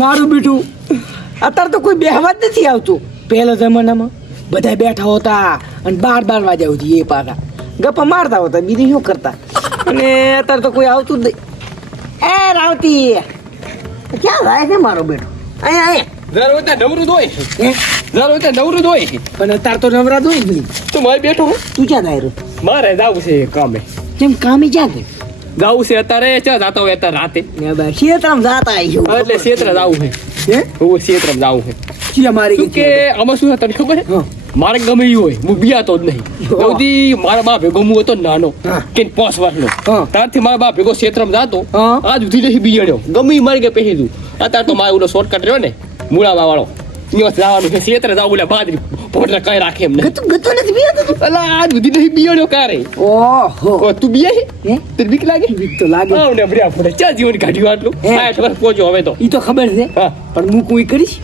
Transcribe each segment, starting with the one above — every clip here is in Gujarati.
મારું બેટું અત્યારે તો કોઈ બેહવા જ નથી આવતું. પહેલા જમાનામાં બધા બેઠા હોતા અને 12 વાગ્યા સુધી એ પાછા ગપ્પા મારતા હોતા, બીજું શું કરતા. અને અત્યારે તો કોઈ આવતું જ નહીં. એ રાવતી ક્યાં જાય છે મારો બેટો? અહીંયા નવરું દોય પણ અત્યારે તો નવરા દોઈ જ નહીં. તો મારે બેઠો હું. તું ક્યાં જાય રહ્યો? મારે જાવું છે કામે. કેમ કામે ક્યાં ગઈ? જાવું છે અત્યારે ક્યાં જાતા હોય અત્યારે રાતે ક્ષેત્રમાં જાતા આવીશું એટલે ક્ષેત્ર જાવું છે. હે હું ક્ષેત્ર જાવું છે. ક્યાં મારી શું કે આમાં શું તને ખબર છે? મારે ગમે ઈ હોય હું બિયાતો જ નહીં. સૌથી મારા બા ભેગો હું હતો નાનો કે 5 વર્ષનો ત્યારથી મારા બા ભેગો ક્ષેત્રમાં જાતો આજ સુધી નહીં બિયાડ્યો. ગમે ઈ મારી કે પહેરી દઉં. અત્યારે તો મારે ઓલો શોર્ટકટ રહ્યો ને મુળામાં વાળો ત્યાં જવાનું છે. ક્ષેત્ર જાવું એટલે બાજરી પોટલા કઈ રાખે એમ નહીં. ગતો નથી બિયાતો અલા આજ સુધી નહીં બિયાડ્યો કારે. ઓહો તું બિયા હે તે બીક લાગે? બીક તો લાગે. આવને બરિયા ફોડે ચા જીવન કાઢ્યું આટલું 60 વર્ષ પહોંચ્યો હવે તો. ઈ તો ખબર છે હા પણ હું કોઈ કરીશ.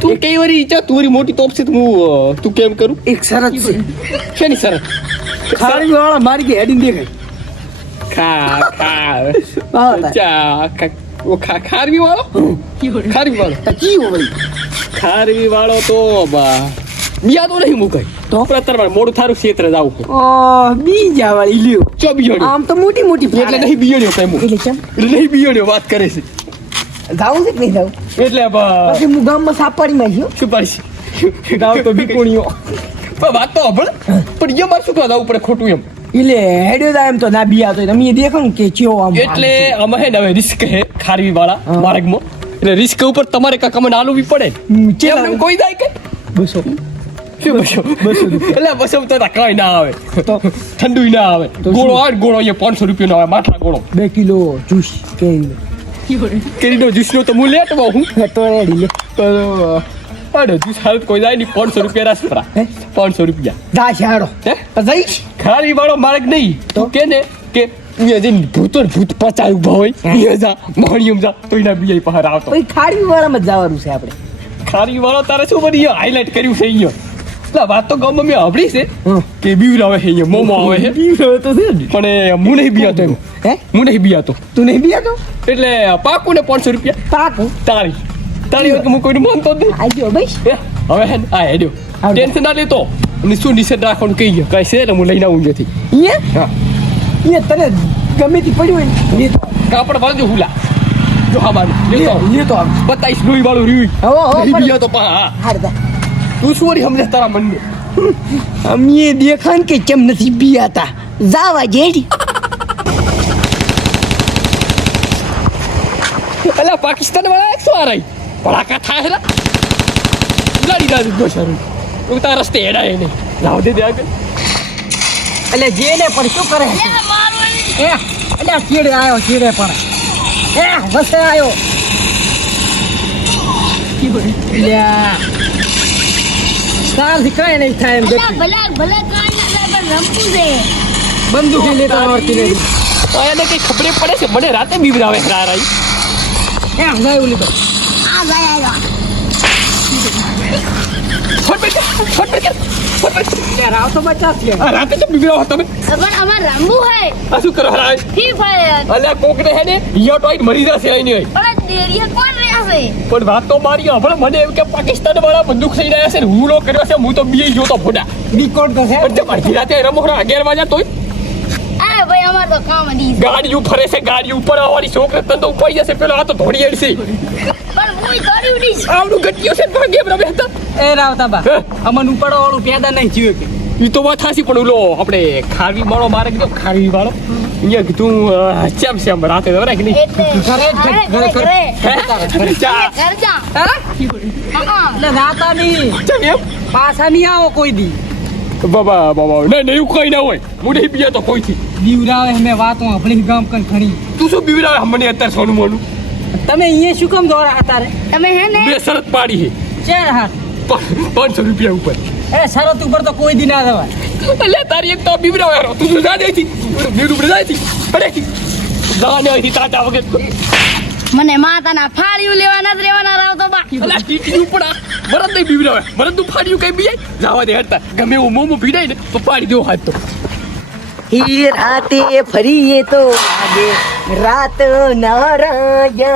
તું કઈ વારી ચા તુરી મોટી તોપ છે હું તું કેમ કરું? એક શરત છે. શેની શરત? ખારી વાળા મારી કે હેડિંગ દેખાય. ખારવી વાળો ખારવી વાળો તો બિયા તો નહીં મુકાય તો પ્રતર મોડું થારું ક્ષેત્ર જાવું છે. ઓ બીજા વાળી લ્યો ચો બિયાડ્યો આમ તો મોટી મોટી એટલે નહીં બિયાડ્યો કઈ હું એટલે કેમ એટલે નહીં બિયાડ્યો વાત કરે છે જાવું છે કે નહીં જાવું? એટલે પછી હું ગામમાં સાપાડી માં ગયો. શું પાડી ગાવ તો બીકુણીઓ પણ વાત તો હબળ પણ એ મારે શું કરવા જવું પડે ખોટું એમ એટલે હેડ્યો જાય એમ તો ના બિયા તો અમે દેખો ને કે ચેવો આમ એટલે અમે હે ને હવે રિસ્ક હે ખારવી વાળા માર્ગમાં એટલે રિસ્ક ઉપર તમારે કાંક અમને આલવી પડે. ચેલા એમ કોઈ જાય કે 200 એટલે બસો તો કઈ ના આવે તો ઠંડુ ના આવે ગોળો આવે ગોળો એ 500 રૂપિયા નો આવે માઠા ગોળો 2 કિલો જ્યુસ કેરી કેરીનો જ્યુસ નો તો હું લેટ બહુ હું તો રેડી લે અરે જ્યુસ હાલ કોઈ જાય નહીં 500 રૂપિયા રાસપરા 500 રૂપિયા જા છાડો હે જઈશ ખારી વાળો માર્ગ નહીં તો કે ને કે ભૂત પચાય ઉભા હોય જા મહણિયમ જા તો એના બીજા પહાર આવતો પછી ખારી વાળામાં જ જવાનું છે આપણે. ખારી વાળો તારે શું બની હાઈલાઈટ કર્યું છે અહીંયા એટલે વાત તો ગામમાં મેં સાંભળી છે કે બીવરાવે છે અહીંયા મોમો આવે છે બીજો તો છે ને. પણ હું નહીં બિયાતો એમ હે હું નહીં બિયાતો તું નહીં બિયાતો? એટલે પાકું ને 500 રૂપિયા પાકું તારી વાત હું કોઈને માનતો જ નહીં. આજો ભાઈ હવે હે ને આ હેડ્યો ટેન્શન ના લેતો અને શું નિષેધ રાખવાનું કહી ગયો કઈ છે ને હું લઈને આવું જતી અહીંયા તને ગમે તે પડ્યું હોય ને લેતો કાપડ વાળજો હુલા જો હા મારું લેતો આમ 25 લોહી વાળું રીવી બિયાતો પા હા હારતા તું શું વળી સમજે તારા મનને અમે દેખાન કે કેમ નથી બિયાતા જાવા જેડી અલા પાકિસ્તાન વાળા શું આ રહી ભડાકા થાય હેલા લડી ના દીધો શરૂ તું તારા રસ્તે હેડાય નહીં લાવ દે આગળ એટલે જેને પણ શું કરે છે એ એટલે ચીડે આવ્યો ચીડે પણ એ વસે આવ્યો કાલથી કઈ નહીં થાય એમ ગતિ ભલે કાંઈ ના થાય પણ રમવું છે. બંદૂક લેતા આવડતી નહીં એને કઈ ખબર પડે છે મને રાતે બીવરાવે રારાઈ એ જાય લીધો આ ભાઈ આવ્યો. રાવ તો બચા છે રાતે તો બીવરાવો તમે પણ અમારે રમવું હોય આ શું કરો રાય ફ્રી ફાયર. અલ્યા કોક ને હે ને યો ટોઈટ મરી જશે અહીં નહીં પણ ડેરીએ કોણ રહ્યા છે? પણ વાત તો મારી હવે મને એમ કે પાકિસ્તાન વાળા બંદૂક લઈ રહ્યા છે ને હુમલો કર્યો છે હું તો બી જોતો ફોટા બીકોડ તો છે પણ મારી રાતે રમો 11 વાગ્યા તોય આ ભાઈ અમારે તો કામ હતી. ગાડી ફરે છે ગાડી ઉપર આવવાની છોકરી તને તો ઉપાઈ જશે પેલો આ તો ધોડી એડશે પણ હું કર્યું નહીં. આવડું ગટિયો છે પણ ગેમ રમે હતા એ રાવતા બા અમન ઉપાડો વાળું પેદા નહીં થયું કે ઈ તો વાત હાસી પણ ઓલો આપણે ખારવી વાળો મારે કીધો ખારવી વાળો અહીંયા કીધું ચેમ છે રાતે દવરાય કે નહીં એટલે ચા ઘર જા. હા હા એટલે રાતા નહીં ચમ એમ પાછા નહીં આવો કોઈ દી બાબા નહીં એવું કઈ ના હોય હું નહીં બીયા તો કોઈથી બીવરાવે અમે વાતો આપણી ગામ કન ખણી તું શું બીવરાવે મને અત્યારે સોનું મોનું તમે અહીંયા શું કામ દોરા હતા રે તમે હે ને બે શરત પાડી છે ચાર હાથ 500 રૂપિયા ઉપર એ શરત ઉપર તો કોઈ દી ના જવાય એટલે તારી એક તો બીવરાવે તું શું જા દેતી બીવરું ઉપર જાયતી અરે જવાને અહીંથી તાતા વગર મને માતાના ફાળ્યું લેવા નથી રહેવાના રાવ તો બા. અલા ટીટી ઉપર ભરત નહીં બીવરાવે ભરત તું ફાડ્યું કઈ બીજાય જવા દે હડતા ગમે એવું મોમો ભીડાય ને તો પાડી દેવો હાથ તો ही राते फरिए तो आगे रात नाराया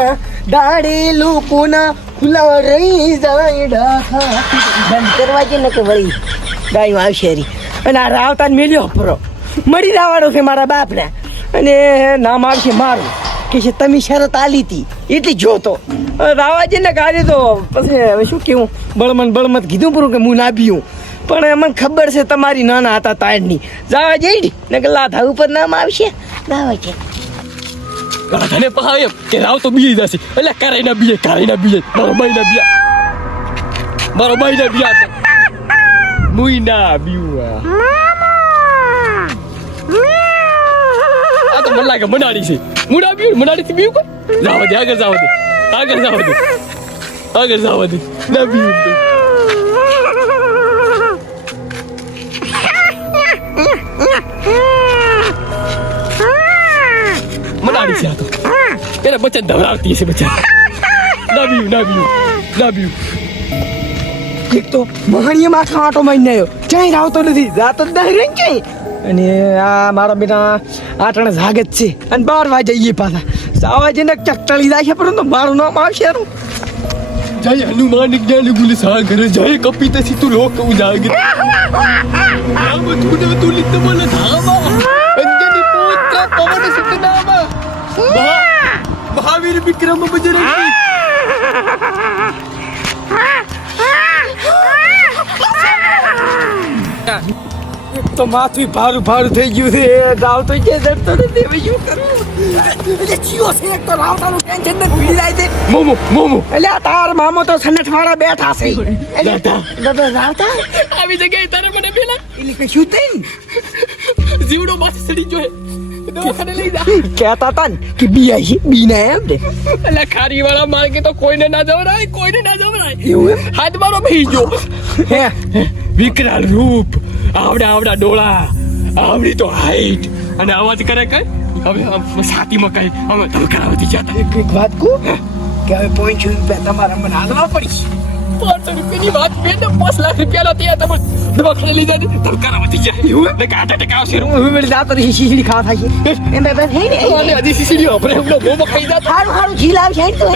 દાડે લોકોના ખુલ્લા રહી જાય ડાખા બંધ કરવા છે ને કે વળી ગાયું આવશે રી અને આ રાવતાને મેલ્યો પરો મરી જવાનો છે મારા બાપને અને નામ આવશે મારું કે છે તમે શરત આલી હતી એટલી જોતો રાવાજીને કાઢે તો પછી હવે શું કેવું બળમત કીધું પૂરું કે હું ના પીવું પણ મને ખબર છે તમારી નાના હતા તાડની જાવા જઈ ને કે લાધા ઉપર નામ આવશે રાવા છે રાધાને પહાય એમ કે રાવ તો બીજી જશે એટલે કરાઈ ના બીજે મારો ભાઈ ના બીયા મુઈ ના બીવા આ તો મને લાગે મનાડી છે મનાડી થી બીવું કોઈ જાવ દે આગળ જાવ દે ના બીવું મનાડી છે આ તો એના બચ્ચા ધવરાવતી છે બચ્ચા ના બીવું એક તો મહાણીએ માથા આટો મારીને આવ્યો ક્યાંય આવતો નથી જાતો જ નહીં રહી ક્યાંય અને આ મારા બેટા આટણે જાગે જ છે અને 12 વાગે જઈએ પાછા સાવાજીને ચકટળી જાય છે પરંતુ મારું નામ આવશે એનું જય હનુમાન જ્ઞાન ગુલ સાગર જય કપિતસી તું લોક ઉજાગર રામ તુને તુલિત બલ ધામા અંજની પુત્ર પવન સુત નામા મહાવીર વિક્રમ બજરંગી તો માથું ભારું થઈ ગયું છે રાવ તો જે ડરતો નથી હવે શું કરું એટલે ચિયો છે એક તો રાવતાનું ટેન્શન ને ભૂલી જાય છે મોમો એટલે આ તાર મામો તો સનેઠવાળા બેઠા છે રાવતા આવી જગ્યાએ તારે મને પેલા એટલે કશું થઈ જીવડો માથે સડી જોય દવાખાને લઈ જા કહેતા હતા ને કે બી આવી બી ના એમ ને એટલે ખારી વાળા માર્ગે તો કોઈને ના જવરાય એવું હાથ મારો ભઈ ગયો હે વિકરાળ રૂપ આવડા ડોળા આવડી તો હાઈટ અને અવાજ કરે કઈ હવે છાતીમાં કઈ અમે ધબકારાવતી જતા એક વાત કહું કે હવે ₹500 તમારા મને હાલવા પડી 500 રૂપિયાની વાત બે ને 5 લાખ રૂપિયા ત્યાં તમે દવાખાને લઈ જાય ધબકારાવતી જાય એવું ને કાંટા ટકાવશે હું મેળ જાતો રહી શીશડી ખાવા થાય છે એમ બે હે ને અને હજી સીસીડી આપણે એમનો મોમો ખાઈ જા હારું જીલ આવશે તો